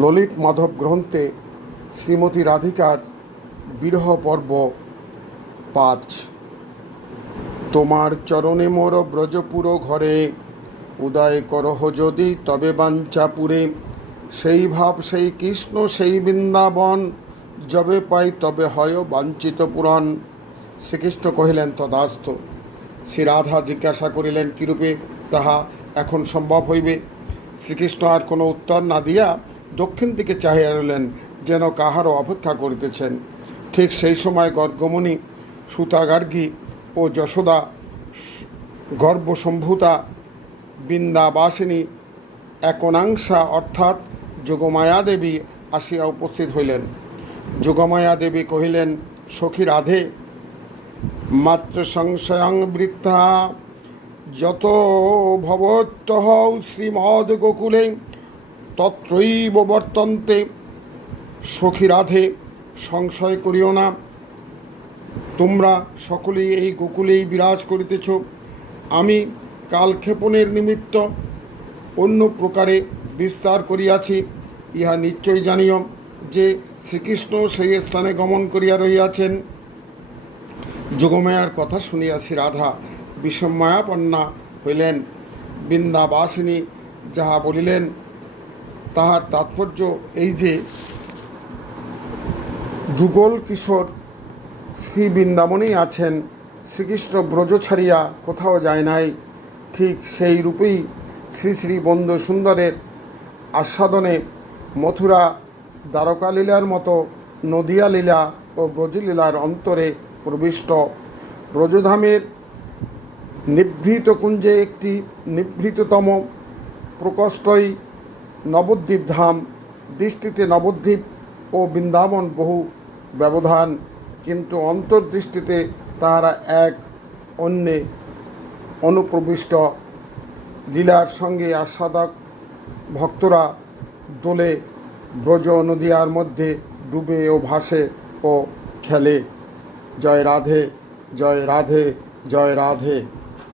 ললিত মাধব গ্রন্থে শ্রীমতী রাধিকার বিরহ পর্ব ৫। তোমার চরণে মোর ব্রজপুর ঘরে, উদয় করহ যদি তবে বাঞ্ছাপুরে। সেই ভাব সেই কৃষ্ণ সেই বৃন্দাবন, যবে পাই তবে হয় বাঞ্ছিত পুরাণ। শ্রীকৃষ্ণ কহিলেন, তদাস্তু। শ্রী রাধা জিজ্ঞাসা করিলেন, কিরূপে তাহা এখন সম্ভব হইবে? শ্রীকৃষ্ণ আর কোনো উত্তর না দিয়া দক্ষিণ দিকে চাহিয়া রইলেন, যেন কাহারও অপেক্ষা করিতেছেন। ঠিক সেই সময় গর্গমণি, সুতা গার্গী ও যশোদা গর্ভসম্ভূতা বৃন্দাবাসিনী একনাংশা অর্থাৎ যোগমায়া দেবী আসিয়া উপস্থিত হইলেন। যোগমায়া দেবী কহিলেন, সখী রাধে, মাত্র সংশয়ং বৃদ্ধা যত ভবত্যহ শ্রীমদ গোকুলে তত্রৈব বর্তন্তে। সখী রাধে, সংশয় করিও না, তোমরা সকলেই এই গোকুলেই বিরাজ করিতেছ। আমি কালক্ষেপণের নিমিত্ত অন্য প্রকারে বিস্তার করিয়াছি, ইহা নিশ্চয় জানিও যে শ্রীকৃষ্ণ সেই স্থানে গমন করিয়া রহিয়াছেন। যোগমায়ার কথা শুনিয়া শ্রী রাধা বিস্ময়াপন্না হইলেন। বৃন্দাবাসিনী যাহা বলিলেন তাহার তাৎপর্য এই যে, যুগল কিশোর শ্রী বৃন্দাবনেই আছেন, শ্রীকৃষ্ণ ব্রজ ছাড়িয়া কোথাও যায় নাই। ঠিক সেই রূপেই শ্রী শ্রী বন্ধু সুন্দরের আস্বাদনে মথুরা দ্বারকা লীলার মতো নদিয়া লীলা ও ব্রজলীলার অন্তরে প্রবিষ্ট। ব্রজধামের নিভৃত কুঞ্জে একটি নিভৃততম প্রকোষ্ঠই নবদ্বীপ ধাম। দৃষ্টিতে নবদ্বীপ ও বৃন্দাবন বহু ব্যবধান, কিন্তু অন্তর্দৃষ্টিতে তাহারা এক অন্যে অনুপ্রবিষ্ট। লীলার সঙ্গে আস্বাদক ভক্তরা দোলে ব্রজ নদিয়ার মধ্যে ডুবে ও ভাসে ও খেলে। জয় রাধে, জয় রাধে, জয় রাধে।